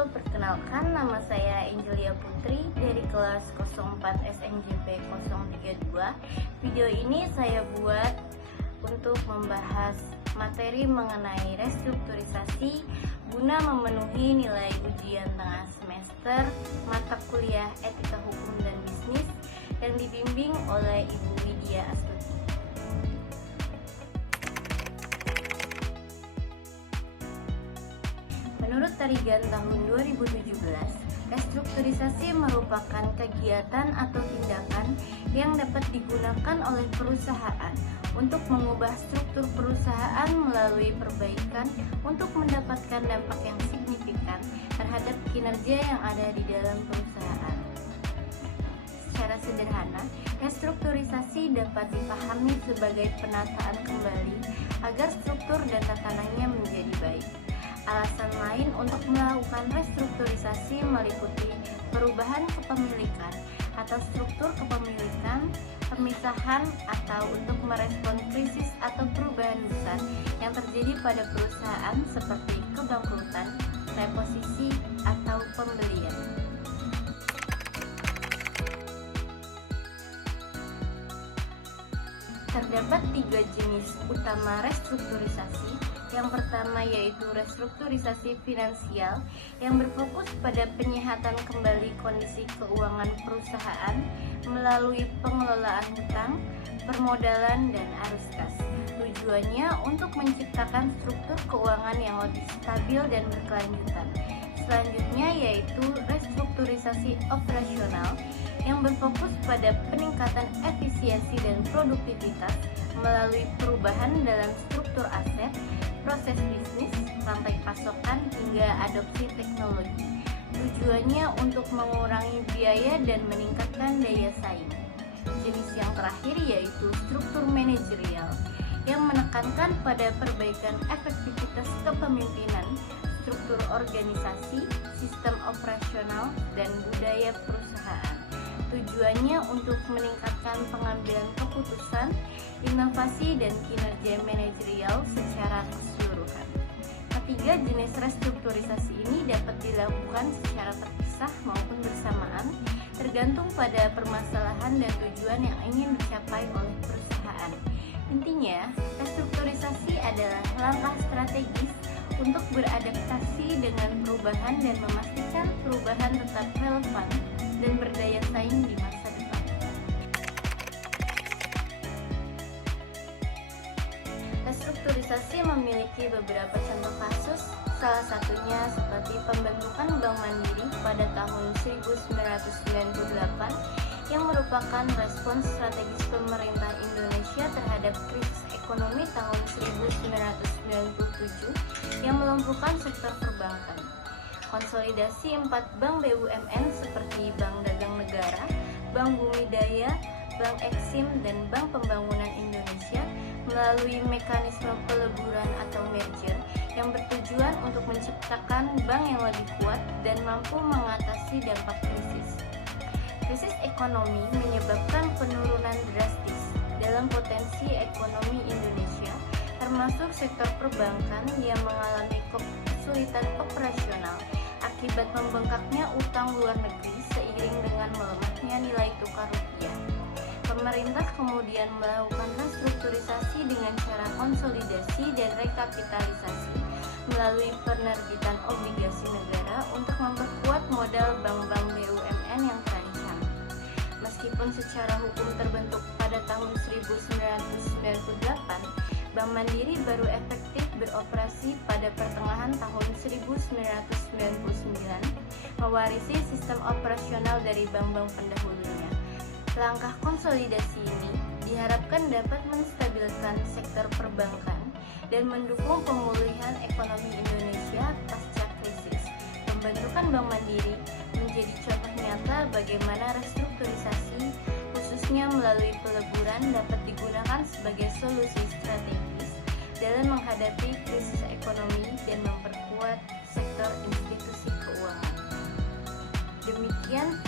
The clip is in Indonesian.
Halo, perkenalkan nama saya Angelia Putri dari kelas 04 SNJP 032. Video ini saya buat untuk membahas materi mengenai restrukturisasi guna memenuhi nilai ujian tengah semester mata kuliah Etika Hukum dan Bisnis yang dibimbing oleh Ibu Widya Astuti. Menurut Tarigan tahun 2017, restrukturisasi merupakan kegiatan atau tindakan yang dapat digunakan oleh perusahaan untuk mengubah struktur perusahaan melalui perbaikan untuk mendapatkan dampak yang signifikan terhadap kinerja yang ada di dalam perusahaan. Secara sederhana, restrukturisasi dapat dipahami sebagai penataan kembali agar struktur dan tatanannya menjadi baik. Alasan lain untuk melakukan restrukturisasi meliputi perubahan kepemilikan atau struktur kepemilikan, pemisahan, atau untuk merespon krisis atau perubahan besar yang terjadi pada perusahaan seperti kebangkrutan, reposisi, atau pembelian. Terdapat 3 jenis utama restrukturisasi. Yang pertama yaitu restrukturisasi finansial yang berfokus pada penyehatan kembali kondisi keuangan perusahaan melalui pengelolaan hutang, permodalan, dan arus kas. Tujuannya untuk menciptakan struktur keuangan yang lebih stabil dan berkelanjutan. Selanjutnya yaitu restrukturisasi operasional yang berfokus pada peningkatan efisiensi dan produktivitas melalui perubahan dalam struktur aset, proses bisnis, rantai pasokan, hingga adopsi teknologi. Tujuannya untuk mengurangi biaya dan meningkatkan daya saing. Jenis yang terakhir yaitu struktur manajerial yang menekankan pada perbaikan efektivitas kepemimpinan, struktur organisasi, sistem operasional, dan budaya perusahaan. Tujuannya untuk meningkatkan pengambilan keputusan, inovasi, dan kinerja manajerial secara keseluruhan. Ketiga jenis restrukturisasi ini dapat dilakukan secara terpisah maupun bersamaan, tergantung pada permasalahan dan tujuan yang ingin dicapai oleh perusahaan. Intinya, restrukturisasi adalah langkah strategis untuk beradaptasi dengan perubahan dan memastikan perubahan tetap relevan dan berdaya saing di masa depan. Restrukturisasi memiliki beberapa contoh kasus, salah satunya seperti pembentukan Bank Mandiri pada tahun 1998 yang merupakan respons strategis pemerintah Indonesia terhadap krisis ekonomi tahun 1997 yang melumpuhkan sektor perbankan. Konsolidasi 4 bank BUMN seperti Bank Dagang Negara, Bank Bumi Daya, Bank Eksim, dan Bank Pembangunan Indonesia melalui mekanisme peleburan atau merger yang bertujuan untuk menciptakan bank yang lebih kuat dan mampu mengatasi dampak krisis. Krisis ekonomi menyebabkan penurunan drastis dalam potensi ekonomi Indonesia, termasuk sektor perbankan yang mengalami kesulitan operasional akibat membengkaknya utang luar negeri seiring dengan melemahnya nilai tukar rupiah. Pemerintah kemudian melakukan restrukturisasi dengan cara konsolidasi dan rekapitalisasi melalui penerbitan obligasi negara untuk memperkuat modal bank-bank BUMN yang terancam. Meskipun secara hukum terbentuk pada tahun 1998, Bank Mandiri baru efektif beroperasi pada pertengahan tahun 1999, mewarisi sistem operasional dari bank-bank pendahulunya. Langkah konsolidasi ini diharapkan dapat menstabilkan sektor perbankan dan mendukung pemulihan ekonomi Indonesia pasca krisis. Pembentukan Bank Mandiri menjadi contoh nyata bagaimana restrukturisasi khususnya melalui peleburan dapat digunakan sebagai solusi strategis dalam menghadapi krisis ekonomi dan memperkuat sektor institusi keuangan. Demikian